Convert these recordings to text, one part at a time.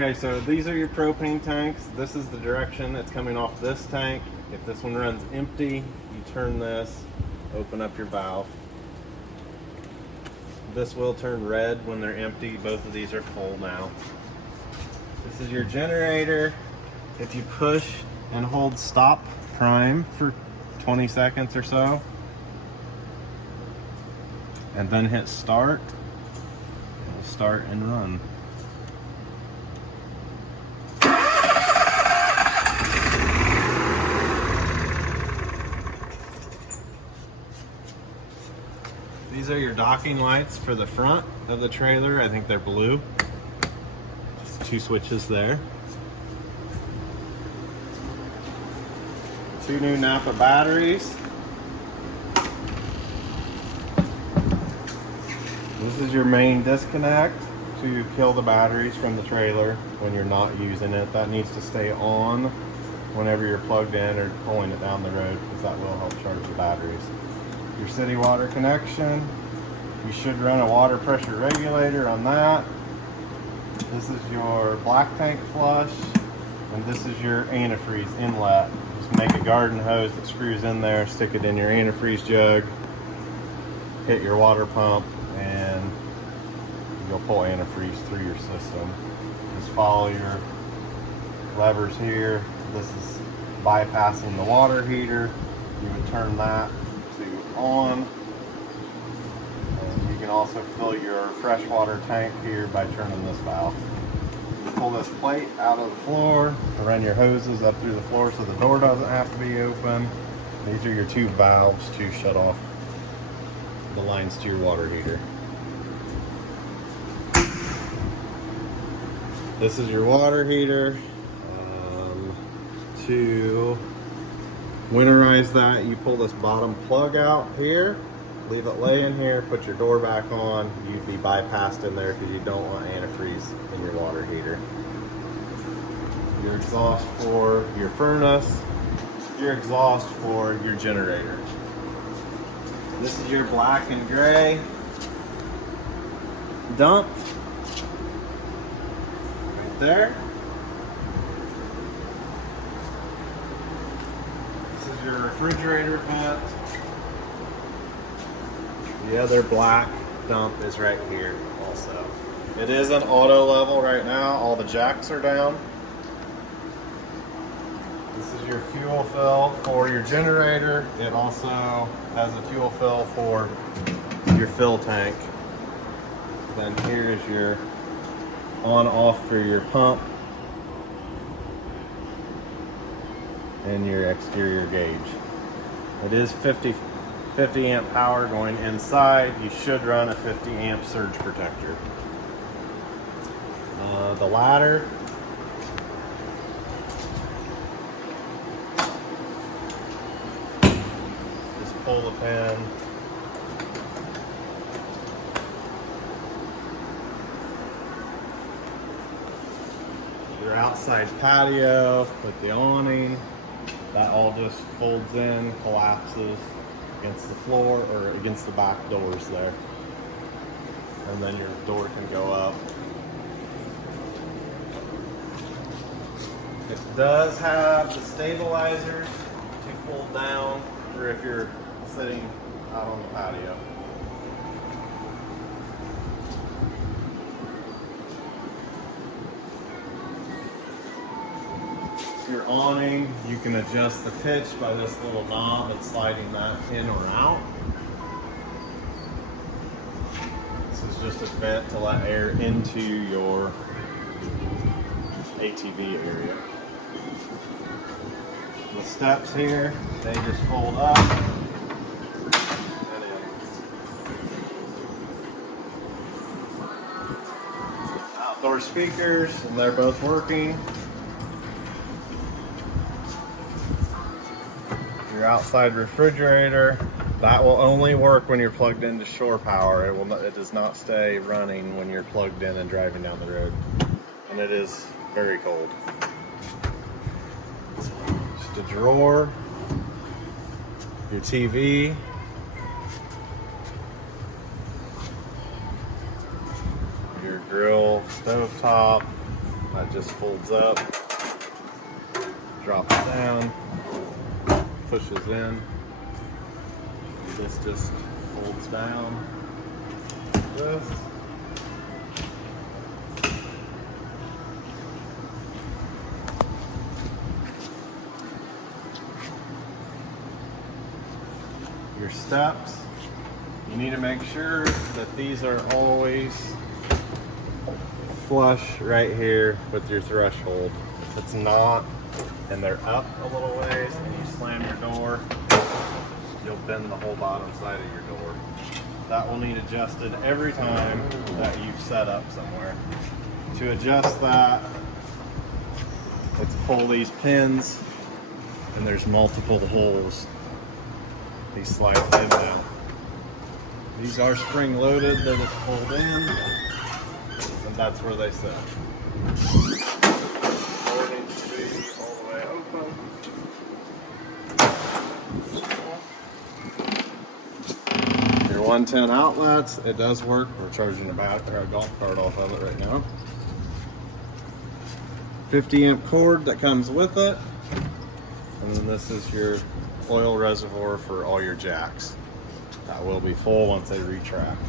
Okay, so these are your propane tanks. This is the direction it's coming off this tank. If this one runs empty, you turn this, open up your valve. This will turn red when they're empty. Both of these are full now. This is your generator. If you push and hold stop prime for 20 seconds or so, and then hit start, it'll start and run. These are your docking lights for the front of the trailer. I think they're blue. Just 2 switches there. 2 new Napa batteries. This is your main disconnect to kill the batteries from the trailer when you're not using it. That needs to stay on whenever you're plugged in or pulling it down the road, because that will help charge the batteries. Your city water connection. You should run a water pressure regulator on that. This is your black tank flush, and this is your antifreeze inlet. Just make a garden hose that screws in there, stick it in your antifreeze jug, hit your water pump, and you'll pull antifreeze through your system. Just follow your levers here. This is bypassing the water heater. You would turn that on, and you can also fill your freshwater tank here by turning this valve. You pull this plate out of the floor, run your hoses up through the floor so the door doesn't have to be open. These are your 2 valves to shut off the lines to your water heater. This is your water heater. To winterize that, you pull this bottom plug out here, leave it lay in here, put your door back on. You'd be bypassed in there because you don't want antifreeze in your water heater. Your exhaust for your furnace, your exhaust for your generator. This is your black and gray dump right there. Your refrigerator vent. The other black dump is right here also. It is an auto level right now. All the jacks are down. This is your fuel fill for your generator. It also has a fuel fill for your fill tank. Then here is your on-off for your pump and your exterior gauge. It is 50 amp power going inside. You should run a 50 amp surge protector. The ladder, just pull the pin. Your outside patio with the awning. That all just folds in, collapses against the floor or against the back doors there. And then your door can go up. It does have the stabilizers to fold down for if you're sitting out on the patio. Your awning, you can adjust the pitch by this little knob and sliding that in or out. This is just a vent to let air into your ATV area. The steps here, they just fold up and in. Outdoor speakers, and they're both working. Your outside refrigerator, that will only work when you're plugged into shore power. It does not stay running when you're plugged in and driving down the road, and it is very cold. Just a drawer, your TV, your grill, stovetop, That just folds up, drops down, pushes in. This just folds down. This. Your steps, you need to make sure that these are always flush right here with your threshold. If it's not, and they're up a little ways and you slam your door, you'll bend the whole bottom side of your door. That will need adjusted every time that you've set up somewhere. To adjust that, let's pull these pins, and there's multiple holes. These slide in now. These are spring loaded, they're just pulled in, and that's where they sit. Door needs to be all the way open. Your 110 outlets, it does work. We're charging a golf cart off of it right now. 50 amp cord that comes with it, and then this is your oil reservoir for all your jacks. That will be full once they retract.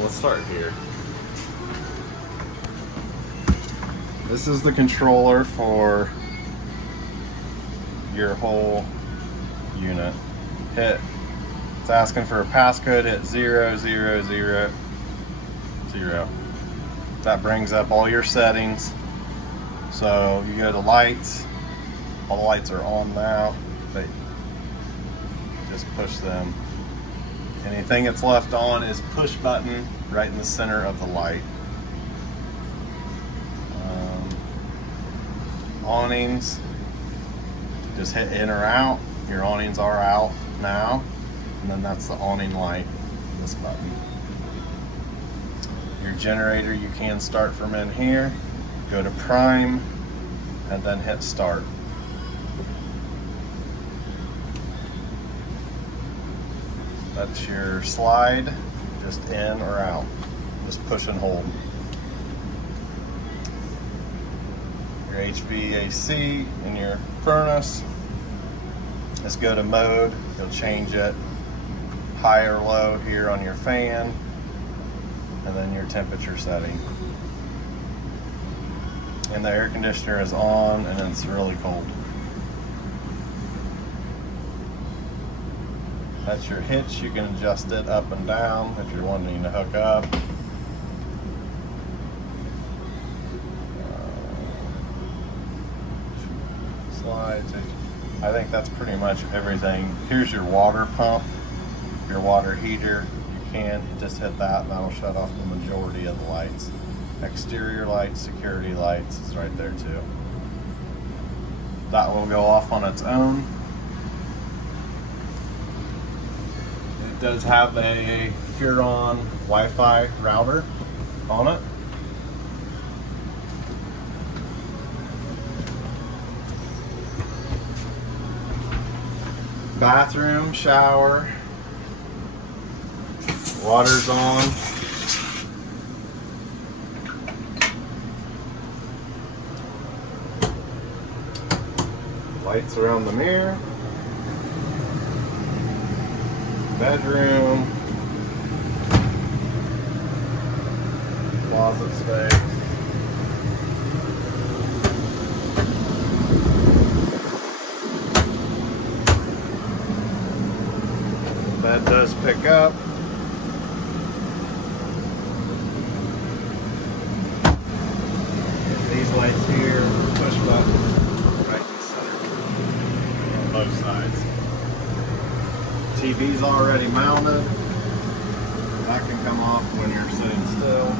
Let's start here. This is the controller for your whole unit. It's asking for a passcode at 0000. That brings up all your settings. So you go to lights. All the lights are on now. But just push them. Anything that's left on is push button right in the center of the light. Awnings. Just hit in or out. Your awnings are out now. And then that's the awning light, this button. Your generator, you can start from in here, go to prime, and then hit start. That's your slide, just in or out. Just push and hold. Your HVAC and your furnace. Let's go to mode, you'll change it. High or low here on your fan, and then your temperature setting. And the air conditioner is on, and it's really cold. That's your hitch. You can adjust it up and down if you're wanting to hook up. Slides. I think that's pretty much everything. Here's your water pump. Your water heater, you can just hit that and that'll shut off the majority of the lights. Exterior lights, security lights is right there too. That will go off on its own. It does have a Furon Wi-Fi router on it. Bathroom, shower. Water's on. Lights around the mirror. Bedroom. Closet space. That does pick up. These lights here, push button, right in the center, on both sides. TV's already mounted. That can come off when you're sitting still.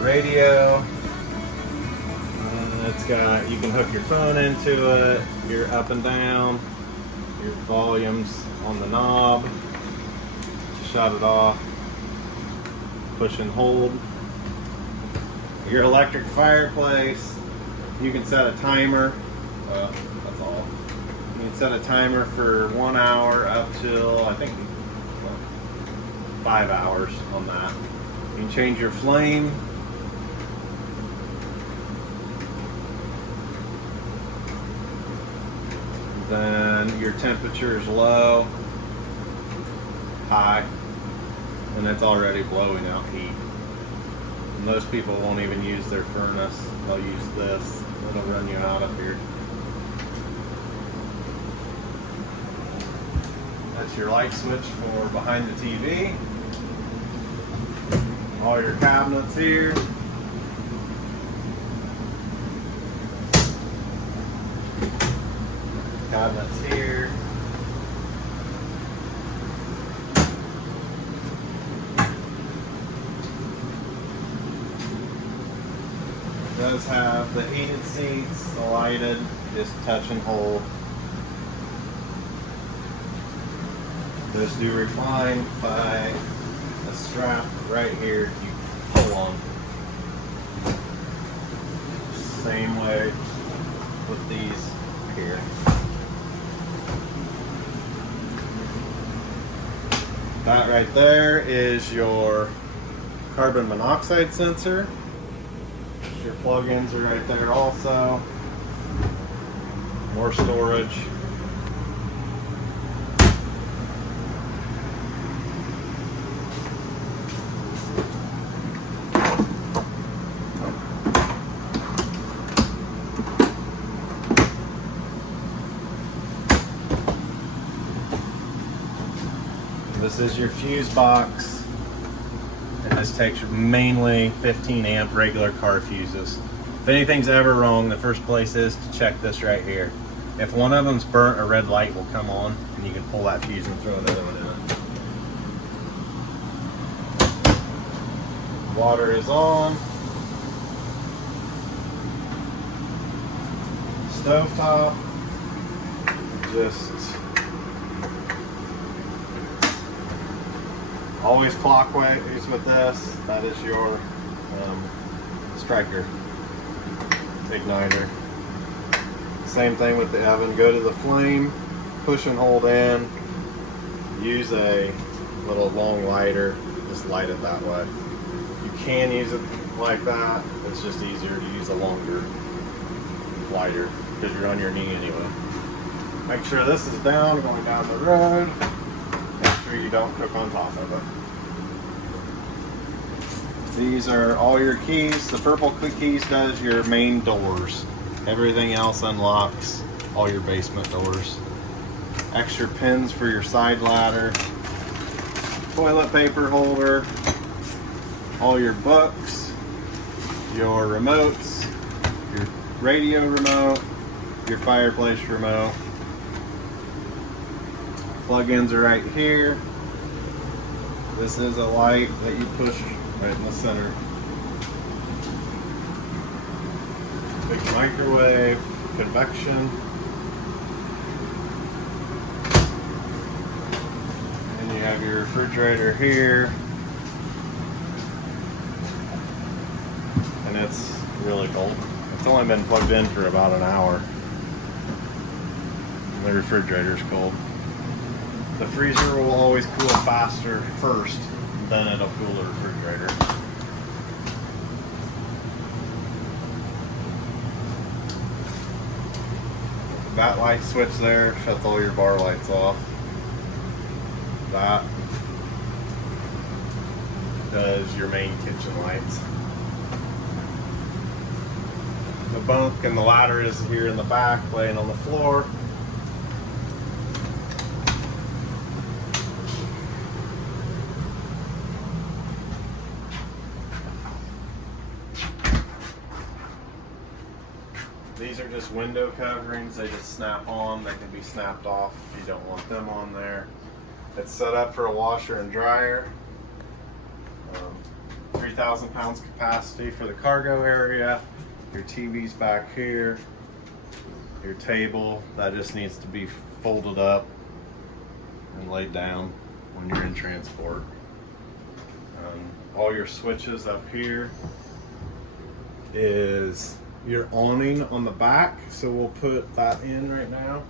Radio, and it's It's got, you can hook your phone into it, your up and down, your volumes on the knob, shut it off, push and hold. Your electric fireplace, you can set a timer, that's all. You can set a timer for 1 hour up till, I think, 5 hours on that. You can change your flame. Then your temperature is low, high, and it's already blowing out heat. And most people won't even use their furnace. They'll use this. It'll run you out up here. That's your light switch for behind the TV. All your cabinets here. Cabinets here. It does have the heated seats, the lighted, just touch and hold. Those do recline by a strap right here you pull on. Same way with these here. That right there is your carbon monoxide sensor. Your plug-ins are right there also. More storage. This is your fuse box, and this takes mainly 15 amp regular car fuses. If anything's ever wrong, the first place is to check this right here. If one of them's burnt, a red light will come on, and you can pull that fuse and throw another one in. Water is on. Stovetop. Just always clockwise with this. That is your striker igniter. Same thing with the oven. Go to the flame, push and hold in, use a little long lighter, just light it that way. You can use it like that. It's just easier to use a longer lighter because you're on your knee anyway. Make sure this is down, going down the road. Make sure you don't cook on top of it. These are all your keys. The purple keys does your main doors. Everything else unlocks all your basement doors. Extra pins for your side ladder. Toilet paper holder. All your books. Your remotes. Your radio remote. Your fireplace remote. Plug-ins are right here. This is a light that you push right in the center. Big microwave, convection. And you have your refrigerator here. And it's really cold. It's only been plugged in for about an hour. And the refrigerator's cold. The freezer will always cool faster first, then it'll cool the refrigerator. That light switch there shuts all your bar lights off. That does your main kitchen lights. The bunk and the ladder is here in the back, laying on the floor. These are just window coverings. They just snap on. They can be snapped off if you don't want them on there. It's set up for a washer and dryer. 3,000 pounds capacity for the cargo area. Your TV's back here. Your table, that just needs to be folded up and laid down when you're in transport. All your switches up here is your awning on the back, so we'll put that in right now.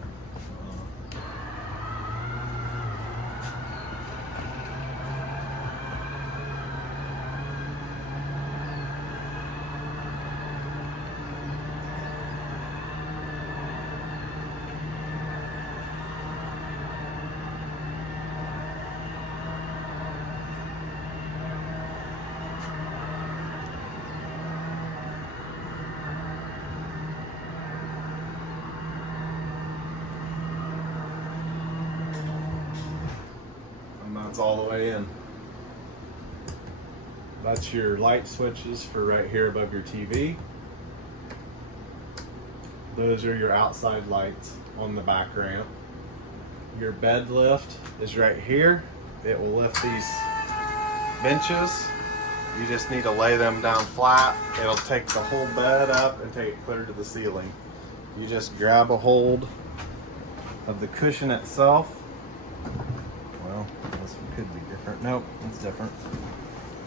That's all the way in. That's your light switches for right here above your TV. Those are your outside lights on the back ramp. Your bed lift is right here. It will lift these benches. You just need to lay them down flat. It'll take the whole bed up and take it clear to the ceiling. You just grab a hold of the cushion itself. Well, this one could be different. Nope, it's different.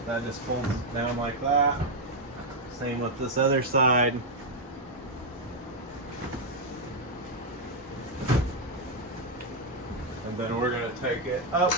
That just folds down like that. Same with this other side. And then we're going to take it up.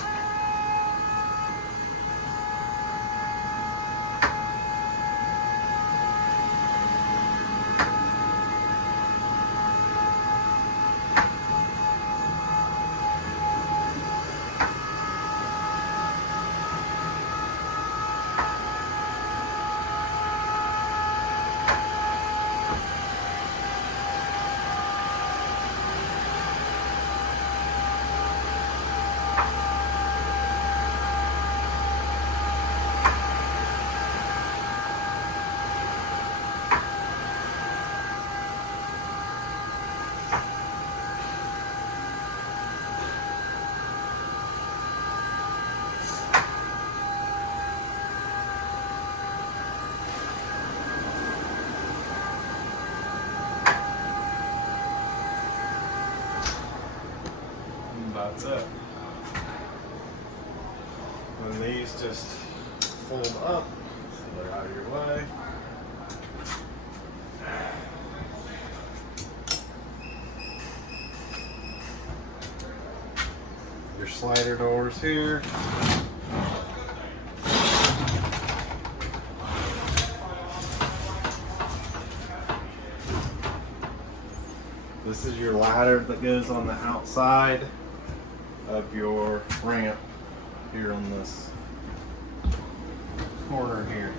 That's it. And these just fold up so they're out of your way. Your slider doors here. This is your ladder that goes on the outside of your ramp here on this corner here.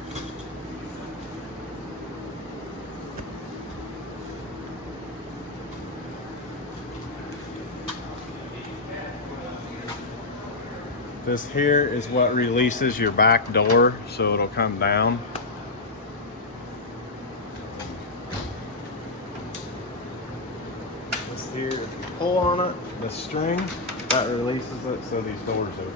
This here is what releases your back door, so it'll come down. This here, if you pull on it, the string, that releases it so these doors open.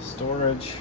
Storage.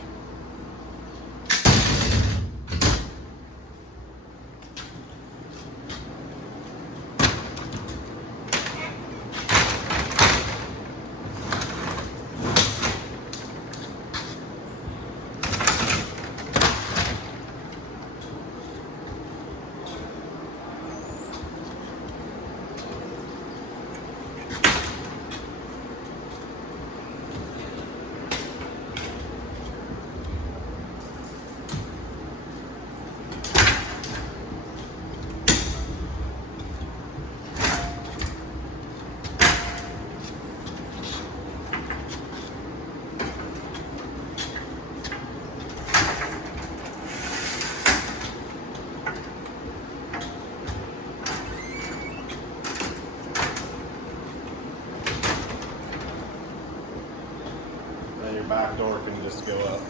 door can just go up.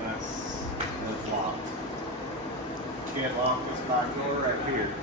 That's locked. Can't lock this back door right here.